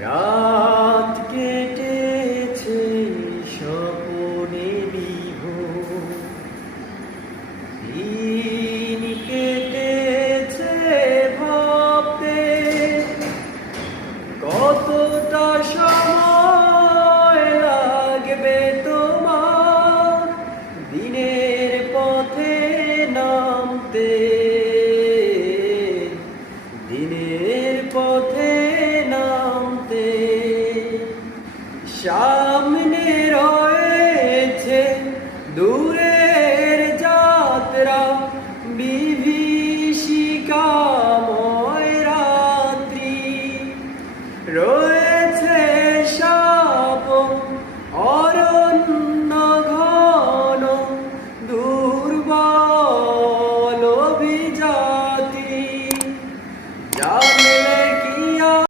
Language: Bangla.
রাত কেটেছে স্বপনে বিভোর। দিন কেটেছে ভাবতে। কতটা সময় লাগবে তোমার দিনের পথে নামতে? দিনের পথে সামনে রয়েছে দূরের যাত্রা বিভীষিকাময় রাত্রি। রয়ে